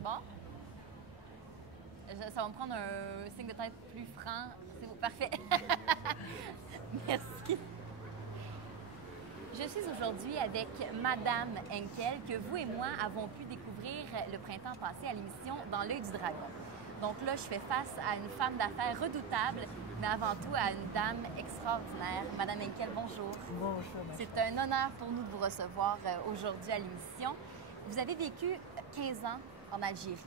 C'est bon? Ça va me prendre un signe de tête plus franc. C'est bon, parfait. Merci. Je suis aujourd'hui avec Madame Henkel, que vous et moi avons pu découvrir le printemps passé à l'émission Dans l'œil du dragon. Donc là, je fais face à une femme d'affaires redoutable, mais avant tout à une dame extraordinaire. Madame Henkel, bonjour. Bonjour. C'est un honneur pour nous de vous recevoir aujourd'hui à l'émission. Vous avez vécu 15 ans en Algérie.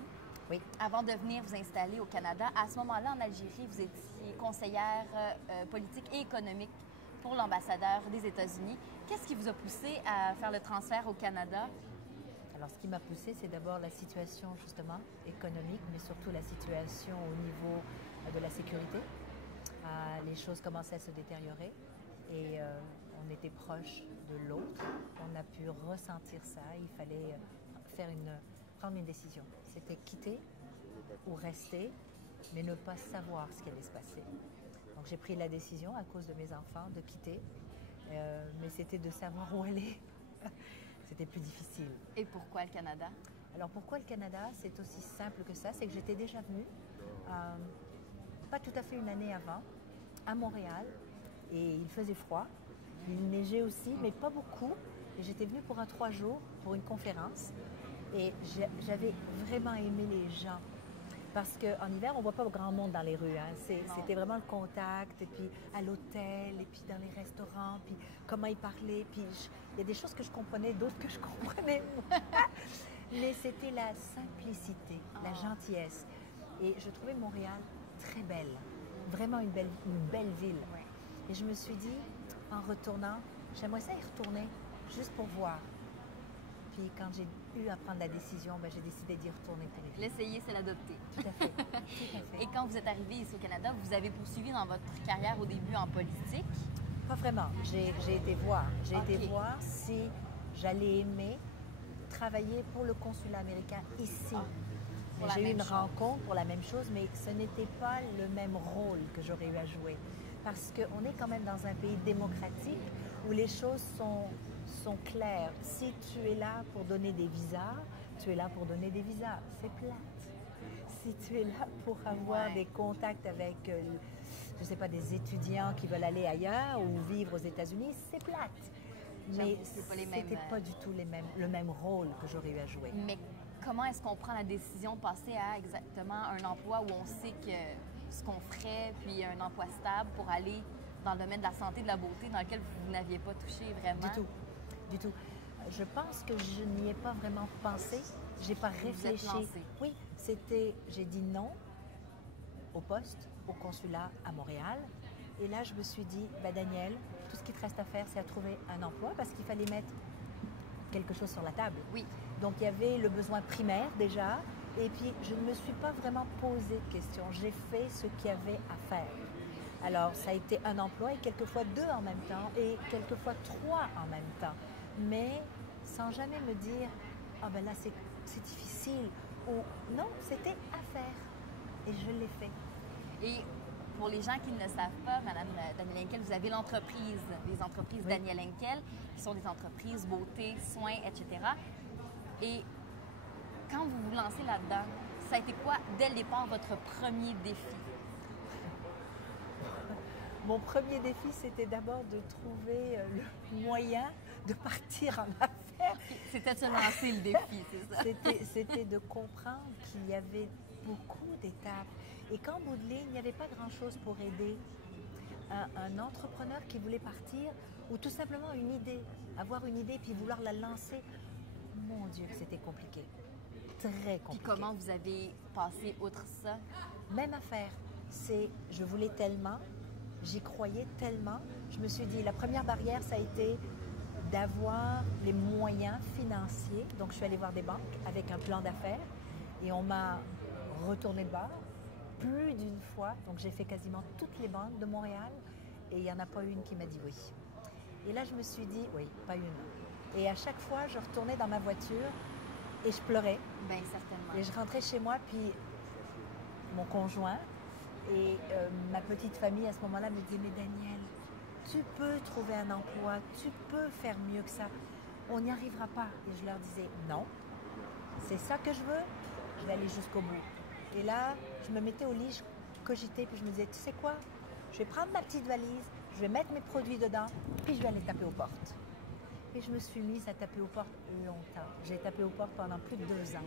Oui. Avant de venir vous installer au Canada. À ce moment-là, en Algérie, vous étiez conseillère politique et économique pour l'ambassadeur des États-Unis. Qu'est-ce qui vous a poussé à faire le transfert au Canada? Alors, ce qui m'a poussé, c'est d'abord la situation, justement, économique, mais surtout la situation au niveau de la sécurité. Les choses commençaient à se détériorer et on était proche de l'autre. On a pu ressentir ça. Il fallait prendre une décision. C'était quitter ou rester, mais ne pas savoir ce qui allait se passer. Donc, j'ai pris la décision, à cause de mes enfants, de quitter. Mais c'était de savoir où aller. C'était plus difficile. Et pourquoi le Canada? Alors, pourquoi le Canada? C'est aussi simple que ça. C'est que j'étais déjà venue, pas tout à fait une année avant, à Montréal. Et il faisait froid. Il neigeait aussi, mais pas beaucoup. Et j'étais venue pour 3 jours, pour une conférence. Et j'avais vraiment aimé les gens. Parce qu'en hiver, on ne voit pas grand monde dans les rues. Hein. C'était vraiment le contact, et puis à l'hôtel, et puis dans les restaurants, puis comment ils parlaient. Puis il y a des choses que je comprenais, d'autres que je comprenais moins. Mais c'était la simplicité, la gentillesse. Et je trouvais Montréal très belle. Vraiment une belle ville. Ouais. Et je me suis dit, en retournant, j'aimerais ça y retourner, juste pour voir. Puis quand j'ai eu à prendre la décision, j'ai décidé d'y retourner pour vivre. L'essayer, c'est l'adopter. Tout à fait. Tout à fait. Et quand vous êtes arrivé ici au Canada, vous avez poursuivi dans votre carrière au début en politique? Pas vraiment. J'ai été voir. J'ai Ok. été voir si j'allais aimer travailler pour le consulat américain ici. Pour la J'ai eu même une chose. rencontre pour la même chose, mais ce n'était pas le même rôle que j'aurais eu à jouer. Parce qu'on est quand même dans un pays démocratique où les choses sont claires. Si tu es là pour donner des visas, tu es là pour donner des visas. C'est plate. Si tu es là pour avoir des contacts avec, je ne sais pas, des étudiants qui veulent aller ailleurs ou vivre aux États-Unis, c'est plate. Mais c'est pas ce les mêmes, n'était pas du tout le même rôle que j'aurais eu à jouer. Mais comment est-ce qu'on prend la décision de passer à exactement un emploi où on sait que ce qu'on ferait, puis un emploi stable pour aller dans le domaine de la santé, de la beauté, dans lequel vous n'aviez pas touché vraiment? Du tout. Du tout. Je pense que je n'y ai pas vraiment pensé. Je n'ai pas réfléchi. Vous êtes lancée. Oui, j'ai dit non au poste, au consulat à Montréal. Et là, je me suis dit, Daniel, tout ce qui te reste à faire, c'est à trouver un emploi parce qu'il fallait mettre quelque chose sur la table. Oui. Donc, il y avait le besoin primaire déjà. Et puis, je ne me suis pas vraiment posé de questions. J'ai fait ce qu'il y avait à faire. Alors, ça a été un emploi et quelquefois 2 en même temps et quelquefois 3 en même temps. Mais sans jamais me dire, là, c'est difficile. Ou non, c'était à faire. Et je l'ai fait. Et pour les gens qui ne le savent pas, Madame Danielle Henkel, vous avez l'entreprise, les entreprises Danielle Henkel, qui sont des entreprises beauté, soins, etc. Et quand vous vous lancez là-dedans, ça a été quoi, dès le départ, votre premier défi? Mon premier défi, c'était d'abord de trouver le moyen de partir en affaires. C'était de se lancer le défi, c'est ça? C'était de comprendre qu'il y avait beaucoup d'étapes et qu'en bout de ligne, il n'y avait pas grand-chose pour aider un entrepreneur qui voulait partir ou tout simplement une idée, avoir une idée puis vouloir la lancer. Mon Dieu, que c'était compliqué. Très compliqué. Puis comment vous avez passé outre ça? Même affaire. Je voulais tellement, j'y croyais tellement. Je me suis dit, la première barrière, ça a été d'avoir les moyens financiers. Donc, je suis allée voir des banques avec un plan d'affaires et on m'a retourné de bord plus d'une fois. Donc, j'ai fait quasiment toutes les banques de Montréal et il n'y en a pas une qui m'a dit oui. Et là, je me suis dit, oui, pas une. Et à chaque fois, je retournais dans ma voiture et je pleurais. Bien, certainement. Et je rentrais chez moi, puis mon conjoint et ma petite famille à ce moment-là me disaient, mais Daniel, tu peux trouver un emploi, tu peux faire mieux que ça. On n'y arrivera pas. Et je leur disais, non, c'est ça que je veux, je vais aller jusqu'au bout. Et là, je me mettais au lit, je cogitais, puis je me disais, tu sais quoi, je vais prendre ma petite valise, je vais mettre mes produits dedans, puis je vais aller taper aux portes. Et je me suis mise à taper aux portes longtemps. J'ai tapé aux portes pendant plus de 2 ans.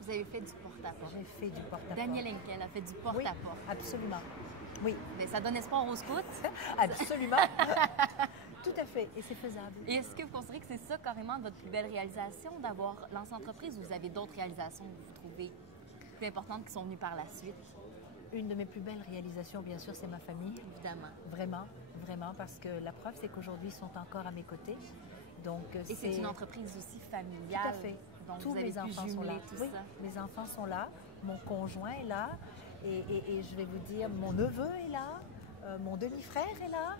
Vous avez fait du porte-à-porte. J'ai fait du porte-à-porte. Danielle Henkel a fait du Oui, porte-à-porte. absolument. Oui, Mais ça donne espoir aux scouts. absolument. Tout à fait, et c'est faisable. Et est-ce que vous considérez que c'est ça carrément votre plus belle réalisation, d'avoir lancé l'entreprise, ou vous avez d'autres réalisations que vous trouvez plus importantes qui sont venues par la suite? Une de mes plus belles réalisations, bien sûr, c'est ma famille. Évidemment. Vraiment, vraiment, parce que la preuve, c'est qu'aujourd'hui, ils sont encore à mes côtés. Donc, Et c'est une entreprise aussi familiale. Tout à fait. Donc Tous vous avez mes pu enfants sont là. jumeler tout Oui, ça. mes enfants sont là, mon conjoint est là, et je vais vous dire, mon neveu est là, mon demi-frère est là,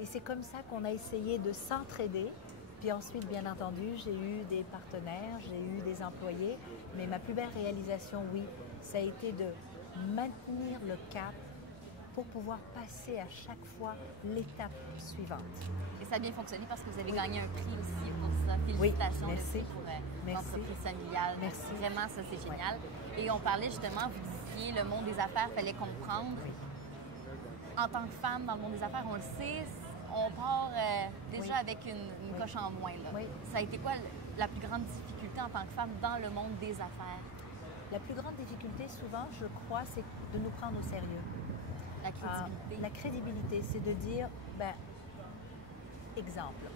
et c'est comme ça qu'on a essayé de s'entraider. Puis ensuite, bien entendu, j'ai eu des partenaires, j'ai eu des employés, mais ma plus belle réalisation, oui, ça a été de maintenir le cap pour pouvoir passer à chaque fois l'étape suivante. Et ça a bien fonctionné parce que vous avez gagné un prix aussi pour ça. Félicitations Oui, merci. pour Merci. l'entreprise familiale. Merci. Vraiment, ça, c'est génial. Et on parlait justement, vous disiez, le monde des affaires, fallait comprendre. En tant que femme dans le monde des affaires, on le sait, on part déjà avec une coche en moins. Là. Oui. Ça a été quoi la plus grande difficulté en tant que femme dans le monde des affaires? La plus grande difficulté, souvent, je crois, c'est de nous prendre au sérieux. La crédibilité. La crédibilité, c'est de dire, ben, exemple,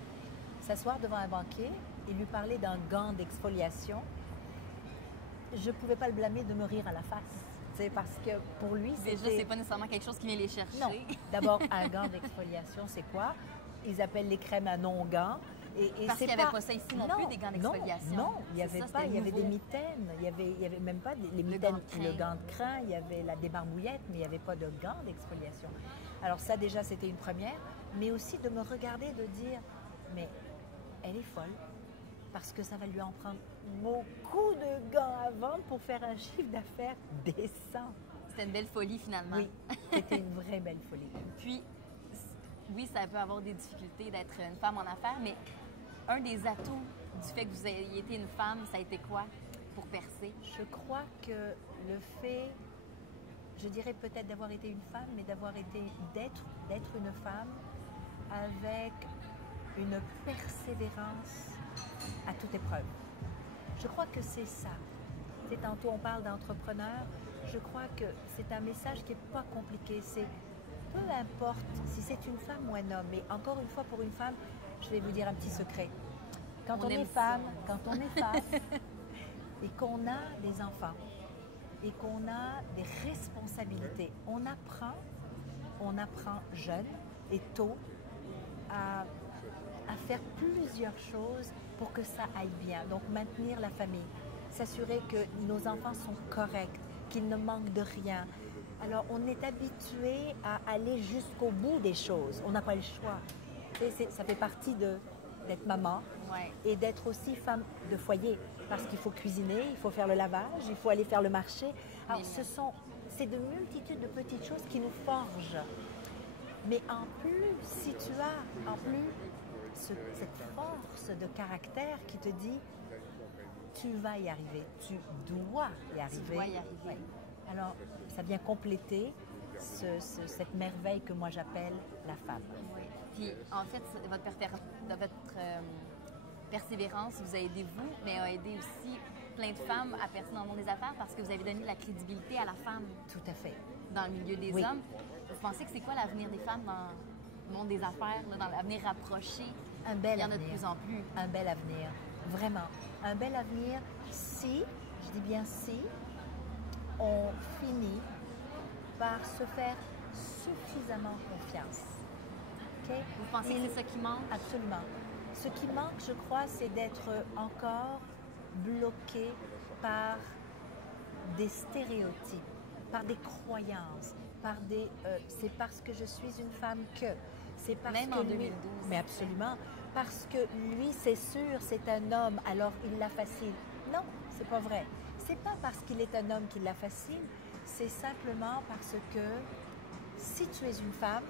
s'asseoir devant un banquier et lui parler d'un gant d'exfoliation, je ne pouvais pas le blâmer de me rire à la face. C'est parce que pour lui, Déjà, c'est pas nécessairement quelque chose qui vient les chercher. Non. D'abord, un gant d'exfoliation, c'est quoi? Ils appellent les crèmes à non-gants. Et parce qu'il n'y avait pas ça ici non plus, des gants d'exfoliation. Non, il n'y avait ça, pas. Il y avait des nouveau. mitaines. Il y avait même pas les mitaines, gant de crin. le gant de crin, il y avait la débarbouillette, mais il n'y avait pas de gants d'exfoliation. Alors ça, déjà, c'était une première. Mais aussi de me regarder, de dire, mais elle est folle. Parce que ça va lui en prendre beaucoup de gants à vendre pour faire un chiffre d'affaires décent. C'était une belle folie, finalement. Oui, c'était une vraie belle folie. Puis, oui, ça peut avoir des difficultés d'être une femme en affaires, mais un des atouts du fait que vous ayez été une femme, ça a été quoi pour percer? Je crois que le fait, je dirais peut-être d'avoir été une femme, mais d'être une femme avec une persévérance à toute épreuve. Je crois que c'est ça. Tu sais, tantôt on parle d'entrepreneur, je crois que c'est un message qui n'est pas compliqué. C'est peu importe si c'est une femme ou un homme, mais encore une fois, pour une femme, je vais vous dire un petit secret. Quand on est femme et qu'on a des enfants et qu'on a des responsabilités, on apprend jeune et tôt à faire plusieurs choses pour que ça aille bien. Donc maintenir la famille, s'assurer que nos enfants sont corrects, qu'ils ne manquent de rien. Alors, on est habitué à aller jusqu'au bout des choses. On n'a pas le choix. Ça fait partie d'être maman et d'être aussi femme de foyer. Parce qu'il faut cuisiner, il faut faire le lavage, il faut aller faire le marché. Alors, c'est de multitudes de petites choses qui nous forgent. Mais en plus, si tu as cette force de caractère qui te dit tu vas y arriver, tu dois y arriver. Tu dois y arriver. Ouais. Alors, ça vient compléter cette merveille que moi j'appelle la femme. Oui. Puis, en fait, votre persévérance vous a aidé vous, mais a aidé aussi plein de femmes à percer dans le monde des affaires parce que vous avez donné de la crédibilité à la femme. Tout à fait. Dans le milieu des Oui. hommes. Vous pensez que c'est quoi l'avenir des femmes dans le monde des affaires, là, dans l'avenir rapproché? Un bel Il y en a avenir. de plus en plus. Un bel avenir. Vraiment. Un bel avenir si, je dis bien si, on finit par se faire suffisamment confiance. OK? Vous pensez que c'est ça qui manque? Absolument. Ce qui manque, je crois, c'est d'être encore bloqué par des stéréotypes, par des croyances, par des c'est parce que je suis une femme que, c'est parce Même que en lui, 2012. mais absolument, parce que lui, c'est sûr, c'est un homme, alors il la facile. Non, c'est pas vrai. C'est pas parce qu'il est un homme qu'il la facile, c'est simplement parce que si tu es une femme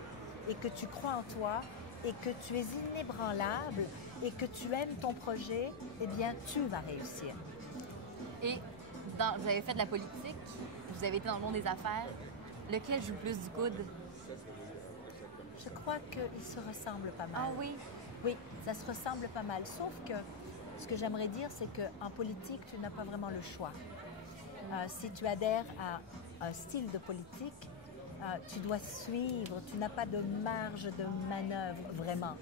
et que tu crois en toi et que tu es inébranlable et que tu aimes ton projet, eh bien, tu vas réussir. Et vous avez fait de la politique, vous avez été dans le monde des affaires. Lequel joue plus du coude? Je crois qu'ils se ressemblent pas mal. Ah oui? Oui, ça se ressemble pas mal. Sauf que ce que j'aimerais dire, c'est qu'en politique, tu n'as pas vraiment le choix. Si tu adhères à un style de politique, tu dois suivre, tu n'as pas de marge de manœuvre vraiment.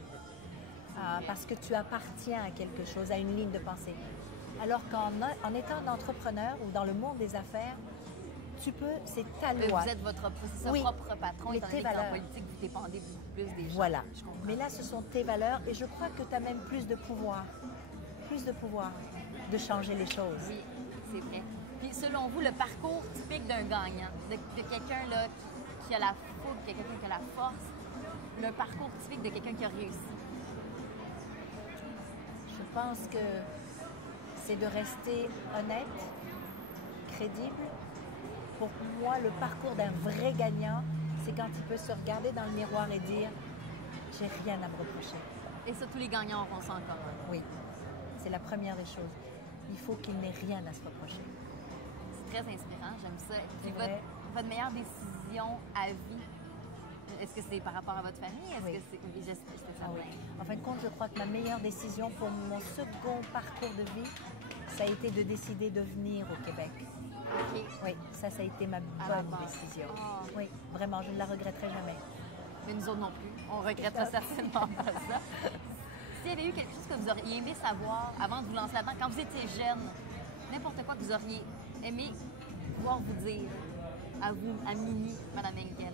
Parce que tu appartiens à quelque chose, à une ligne de pensée. Alors qu'en étant entrepreneur ou dans le monde des affaires, tu peux, c'est ta loi. Vous êtes votre propre patron, étant donné qu'en politique, vous dépendez beaucoup plus des gens. Voilà. Mais là, ce sont tes valeurs et je crois que tu as même plus de pouvoir de changer les choses. Oui, c'est vrai. Puis selon vous, le parcours typique d'un gagnant, de quelqu'un là, qui a la fougue, quelqu'un qui a la force, le parcours typique de quelqu'un qui a réussi? Je pense que c'est de rester honnête, crédible. Pour moi, le parcours d'un vrai gagnant, c'est quand il peut se regarder dans le miroir et dire « j'ai rien à me reprocher ». Et ça, tous les gagnants auront ça en commun. Oui, c'est la première des choses. Il faut qu'il n'ait rien à se reprocher. C'est très inspirant, j'aime ça. Puis votre meilleure décision à vie, est-ce que c'est par rapport à votre famille? Est-ce que c'est... Oui, c'est ça. Oui. En fin de compte, je crois que ma meilleure décision pour mon second parcours de vie, ça a été de décider de venir au Québec. Okay. Oui, ça a été ma bonne décision. Oh. Oui, vraiment, je ne la regretterai jamais. Mais nous autres non plus. On ne regrettera certainement pas ça. S'il y avait eu quelque chose que vous auriez aimé savoir avant de vous lancer là-dedans, quand vous étiez jeune, n'importe quoi que vous auriez aimé pouvoir vous dire à vous, à Mini, Mme Henkel?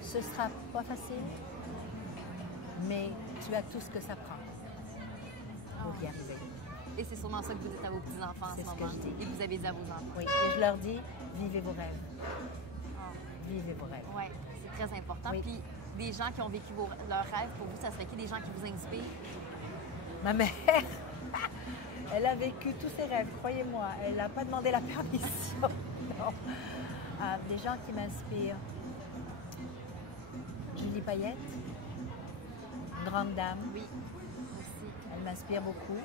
Ce ne sera pas facile, mais tu as tout ce que ça prend pour y arriver. Et c'est sûrement ça que vous dites à vos petits-enfants en ce moment. Et que vous avez dit à vos enfants. Oui, et je leur dis, vivez vos rêves. Vivez vos rêves. Oui, c'est très important. Oui. Puis, des gens qui ont vécu leurs rêves, pour vous, ça serait qui? Des gens qui vous inspirent? Ma mère, elle a vécu tous ses rêves, croyez-moi. Elle n'a pas demandé la permission. Non. Des gens qui m'inspirent. Julie Payette, grande dame. Oui, aussi. Elle m'inspire beaucoup.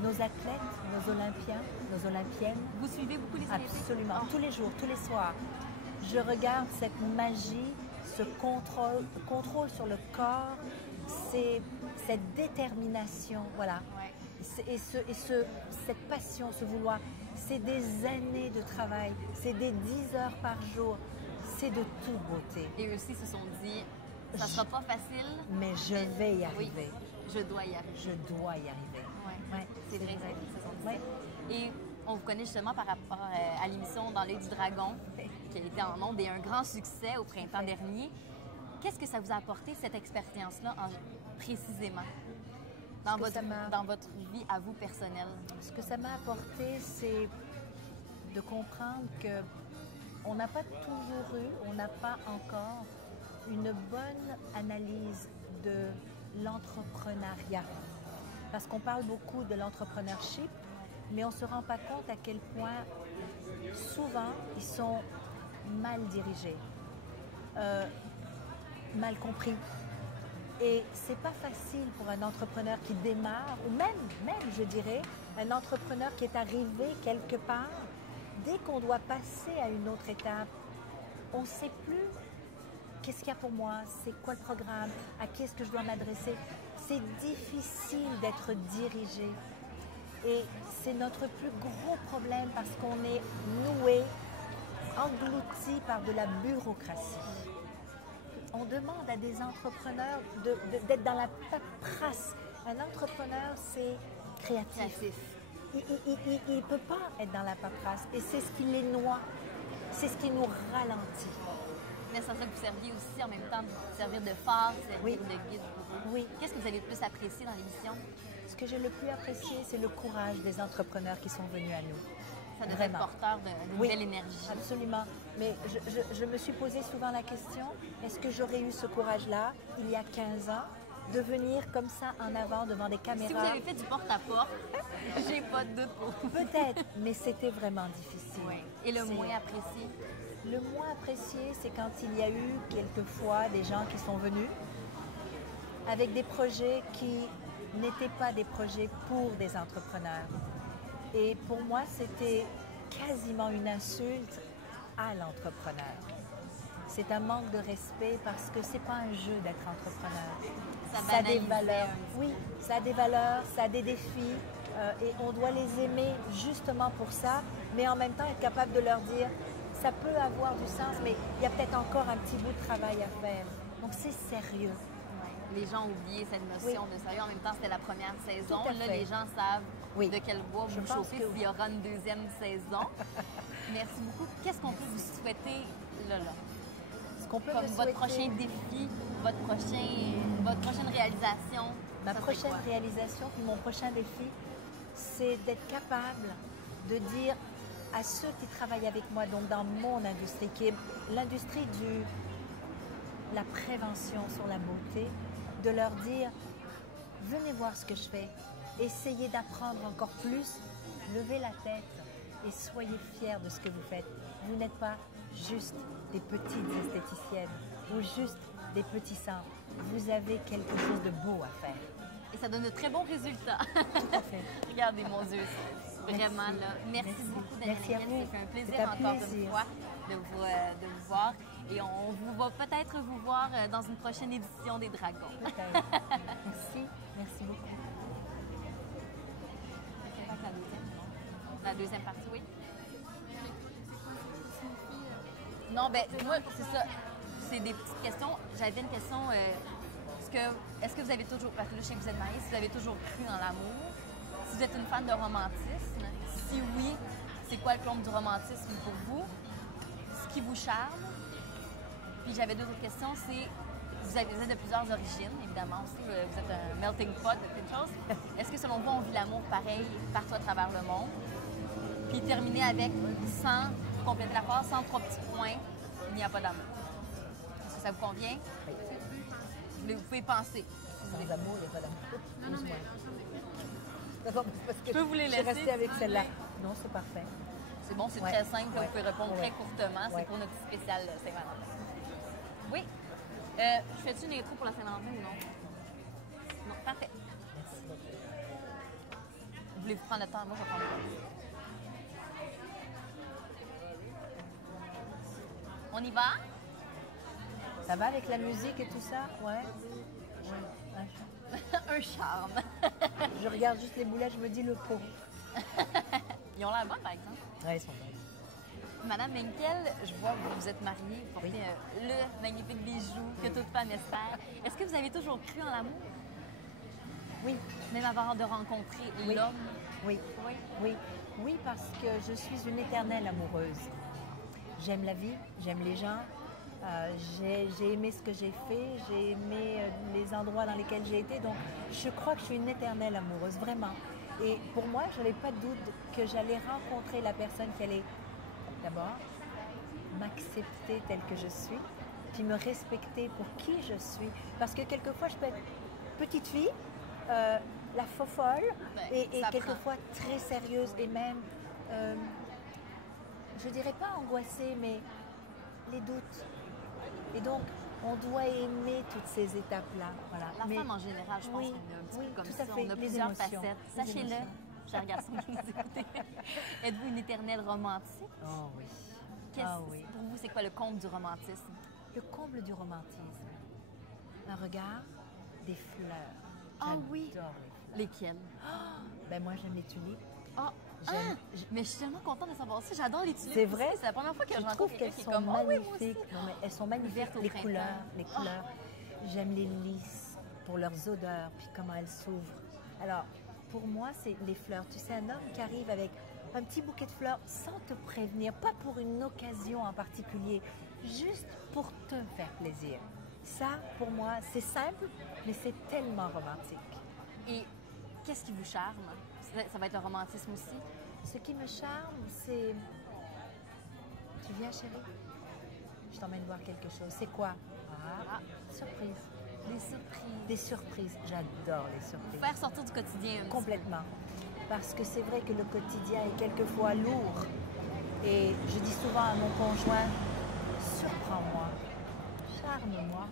Nos athlètes, nos Olympiens, nos Olympiennes. Vous suivez beaucoup les Olympiques? Absolument, tous les jours, tous les soirs. Je regarde cette magie, ce contrôle sur le corps, cette détermination, voilà. Ouais. Et cette passion, ce vouloir. C'est des années de travail, c'est des 10 heures par jour, c'est de toute beauté. Et eux aussi se sont dit, ça ne sera pas facile. Mais je vais y arriver. Oui, je dois y arriver. Je dois y arriver. Ouais. Ouais, c'est vrai. Ouais. Et on vous connaît justement par rapport à l'émission Dans l'œil du dragon, qui a été en ondes et un grand succès au printemps dernier. Qu'est-ce que ça vous a apporté, cette expérience-là, précisément, dans votre vie à vous personnelle? Ce que ça m'a apporté, c'est de comprendre qu'on n'a pas toujours eu, on n'a pas encore une bonne analyse de l'entrepreneuriat. Parce qu'on parle beaucoup de l'entrepreneurship, mais on ne se rend pas compte à quel point souvent ils sont mal dirigés, mal compris. Et c'est pas facile pour un entrepreneur qui démarre, ou même je dirais, un entrepreneur qui est arrivé quelque part, dès qu'on doit passer à une autre étape, on ne sait plus qu'est-ce qu'il y a pour moi, c'est quoi le programme, à qui est-ce que je dois m'adresser. C'est difficile d'être dirigé. Et c'est notre plus gros problème parce qu'on est noué, englouti par de la bureaucratie. On demande à des entrepreneurs d'être dans la paperasse. Un entrepreneur, c'est créatif. Il ne peut pas être dans la paperasse. Et c'est ce qui les noie. C'est ce qui nous ralentit. Mais ça serait que vous serviez aussi en même temps de servir de phare, servir de guide pour vous. Oui. Qu'est-ce que vous avez le plus apprécié dans l'émission? Ce que j'ai le plus apprécié, c'est le courage des entrepreneurs qui sont venus à nous. Ça devrait être porteur de nouvelle énergie. Absolument. Mais je me suis posé souvent la question, est-ce que j'aurais eu ce courage-là, il y a 15 ans, de venir comme ça en avant devant des caméras? Si vous avez fait du porte-à-porte, j'ai pas de doute pour vous. Peut-être, mais c'était vraiment difficile. Oui. Et le moins apprécié? Le moins apprécié, c'est quand il y a eu quelquefois des gens qui sont venus avec des projets qui n'étaient pas des projets pour des entrepreneurs. Et pour moi, c'était quasiment une insulte à l'entrepreneur. C'est un manque de respect parce que c'est pas un jeu d'être entrepreneur. Ça a des valeurs. Oui, ça a des valeurs, ça a des défis et on doit les aimer justement pour ça, mais en même temps être capable de leur dire ça peut avoir du sens, mais il y a peut-être encore un petit bout de travail à faire. Donc c'est sérieux. Les gens ont oublié cette notion de sérieux. En même temps, c'était la première saison. Là, fait. les gens savent de quel bois Je vous pense chauffez que s'il y aura une deuxième saison. Merci beaucoup. Qu'est-ce qu'on peut vous souhaiter là? Ce qu'on peut Comme me votre souhaiter, prochain défi, votre prochaine réalisation. ma ça serait prochaine quoi? réalisation, puis mon prochain défi, c'est d'être capable de dire à ceux qui travaillent avec moi, donc dans mon industrie, qui est l'industrie de la prévention sur la beauté, de leur dire, venez voir ce que je fais, essayez d'apprendre encore plus, levez la tête et soyez fiers de ce que vous faites. Vous n'êtes pas juste des petites esthéticiennes ou juste des petits centres. Vous avez quelque chose de beau à faire. Et ça donne de très bons résultats. Tout à fait. Regardez mon Dieu, vraiment là. Merci beaucoup, Danielle Merci à Lenquel. vous. Ça fait un plaisir C'est un encore plaisir. une fois de vous voir. Et on va peut-être vous voir dans une prochaine édition des Dragons. Peut-être. Merci. Merci beaucoup. La deuxième partie, oui. Non, ben moi, c'est ça. C'est des petites questions. J'avais une question. Est-ce que vous avez toujours, parce que là, je sais que vous êtes mariés, si vous avez toujours cru dans l'amour, si vous êtes une fan de romantisme, si oui, c'est quoi le comble du romantisme pour vous? Ce qui vous charme? Puis j'avais deux autres questions, c'est, vous êtes de plusieurs origines, évidemment aussi, vous êtes un melting pot de plein de choses. Est-ce que selon vous, on vit l'amour pareil partout à travers le monde? Puis terminer avec, sans compléter la phrase, sans trois petits points, il n'y a pas d'amour. Est-ce que ça vous convient? Mais vous pouvez penser. Sans amour, il n'y a pas d'amour. Non, mais D'accord, parce que Je peux vous les je suis laisser, restée avec si celle-là. vous Non, c'est parfait. C'est bon, c'est Ouais. très simple, Ouais. vous pouvez répondre Ouais. très courtement. C'est Ouais. pour notre spécial Saint-Valentin. Oui. Je fais-tu une intro pour la Saint-Valentin ou non? Non, parfait. Merci beaucoup. Voulez-vous prendre le temps? Moi, je vais prendre le temps. On y va? Ça va avec la musique et tout ça? Ouais. Ouais. Un charme. Je regarde juste les boulettes, je me dis le pot. Ils ont l'air bonnes, par exemple. Ouais, ils sont belles. Madame Lenquel, je vois que vous êtes mariée, vous portez Oui. le magnifique bijou que toute femme espère. Est-ce que vous avez toujours cru en l'amour? Oui, Même avant de rencontrer Oui. l'homme? oui, Oui. oui. Oui, parce que je suis une éternelle amoureuse. J'aime la vie, j'aime les gens. J'ai aimé ce que j'ai fait, j'ai aimé les endroits dans lesquels j'ai été. Donc, je crois que je suis une éternelle amoureuse, vraiment. Et pour moi, je n'avais pas de doute que j'allais rencontrer la personne qui allait, d'abord, m'accepter telle que je suis, puis me respecter pour qui je suis. Parce que quelquefois, je peux être petite fille, la fofolle, Ouais, et ça quelquefois très sérieuse, et même, je dirais pas angoissée, mais les doutes. Et donc, on doit aimer toutes ces étapes-là. Voilà. La Mais- femme en général, je pense oui, qu'on est un petit oui, peu comme tout ça. à fait. On a Les plusieurs émotions. facettes. Les Sachez-le, émotions. chers garçons qui nous écoutez. Êtes-vous une éternelle romantique? Oh oui. Qu'est-ce- Ah oui. Pour vous, c'est quoi le comble du romantisme? Le comble du romantisme. Un regard, des fleurs. Ah oui. J'adore les fleurs. Lesquels? Ben moi, j'aime les tulipes. Ah, J'aime- mais je suis tellement contente de savoir ça. J'adore les tulipes. C'est vrai? aussi. C'est la première fois que je Je rencontre trouve quelqu'un qu'elles qui est sont comme « Ah oui, moi aussi! magnifiques. Non, mais elles sont magnifiques. Vertes au Les printemps. couleurs, les Ah. couleurs. J'aime les lys pour leurs odeurs, puis comment elles s'ouvrent. Alors, pour moi, c'est les fleurs. Tu sais, un homme qui arrive avec un petit bouquet de fleurs sans te prévenir, pas pour une occasion en particulier, juste pour te faire plaisir. Ça, pour moi, c'est simple, mais c'est tellement romantique. Et qu'est-ce qui vous charme? Ça va être le romantisme aussi? Ce qui me charme, c'est... Tu viens, chérie? Je t'emmène voir quelque chose. C'est quoi? Ah, surprise. Les surprises. Des surprises. J'adore les surprises. Faire sortir du quotidien un petit Complètement. Parce que c'est vrai que le quotidien est quelquefois lourd. Et je dis souvent à mon conjoint, surprends-moi, charme-moi.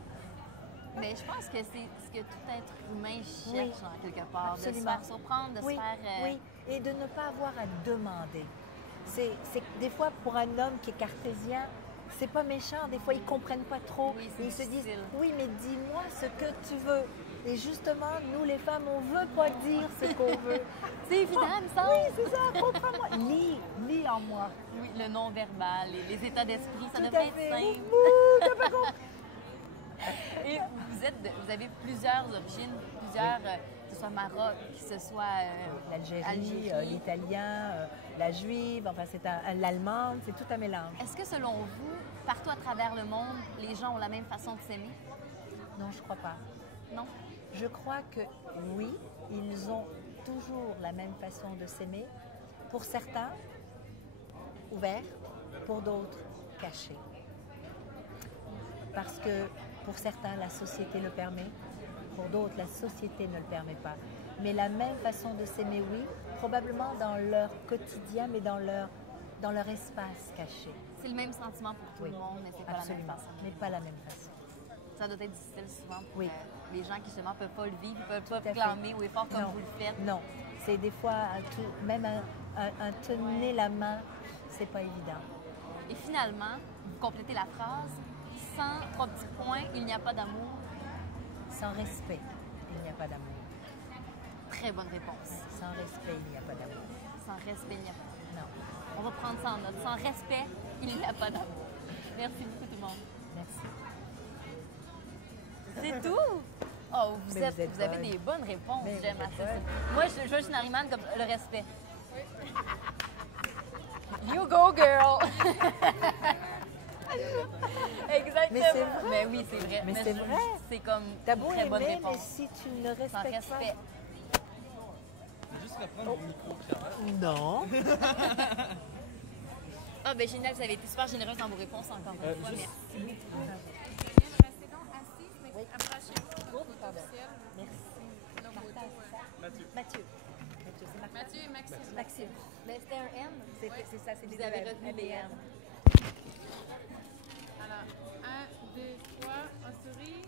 Mais je pense que c'est ce que tout être humain cherche, Oui. quelque part. Absolument. De se faire surprendre, de Oui, se faire... oui, et de ne pas avoir à demander. C'est que des fois, pour un homme qui est cartésien, c'est pas méchant. Des fois, ils comprennent pas trop. Oui, c'est Et ils se disent, difficile. oui, mais dis-moi ce que tu veux. Et justement, nous, les femmes, on veut pas dire ce qu'on veut. C'est évident, il me semble. Oui, c'est ça, comprends-moi. Lis en moi. Oui, le non-verbal, les états d'esprit, ça Tout devrait à être fait. simple. Ouh, t'as pas compris. Et vous avez plusieurs origines, plusieurs, que ce soit Maroc, que ce soit L'Algérie, l'italien, la juive, enfin, l'allemande, c'est tout un mélange. Est-ce que selon vous, partout à travers le monde, les gens ont la même façon de s'aimer? Non, je crois pas. Non? Je crois que oui, ils ont toujours la même façon de s'aimer. Pour certains, ouvert, pour d'autres, caché. Parce que pour certains, la société le permet, pour d'autres, la société ne le permet pas. Mais la même façon de s'aimer, oui, probablement dans leur quotidien, mais dans leur espace caché. C'est le même sentiment pour tout Oui, le monde, mais c'est pas la même absolument, façon. mais pas la même façon. Ça doit être difficile souvent pour Oui. Les gens qui justement ne peuvent pas le vivre, ne peuvent pas Tout à fait. clamer ou effort comme Non, vous le faites. Non, c'est des fois, même un tenir la main, c'est pas évident. Et finalement, vous complétez la phrase, sans 3 petits points, il n'y a pas d'amour. Sans respect, il n'y a pas d'amour. Très bonne réponse. Sans respect, il n'y a pas d'amour. Sans respect, il n'y a pas d'amour. Non, On va prendre ça en note. Sans respect, il n'y a pas d'amour. Merci beaucoup tout le monde. merci. C'est tout? Oh, vous Mais avez bonne. des bonnes réponses. Mais J'aime vous êtes assez ça. bonne. Moi, je veux juste une Harriman comme le respect. You go, girl! Exactement. Mais c'est vrai. Mais oui, c'est vrai. Mais c'est vrai. C'est comme T'as une beau très bonne aimer, mais réponse. si tu ne Sans respectes respect. Je vais juste reprendre mon micro, Pierre. pas... Non. Ah, ben génial, vous avez été super généreuse dans vos réponses encore une fois. juste- Merci. Restez donc assis, mais approchez-vous de votre officiel. Merci. Là, vos dos, Mathieu. Mathieu, c'est Martin. Mathieu et Maxime. Maxime. Mais c'était un M. C'est ça, c'est Vous des avez deux retenu les M. Alors, 1, 2, 3, on sourit.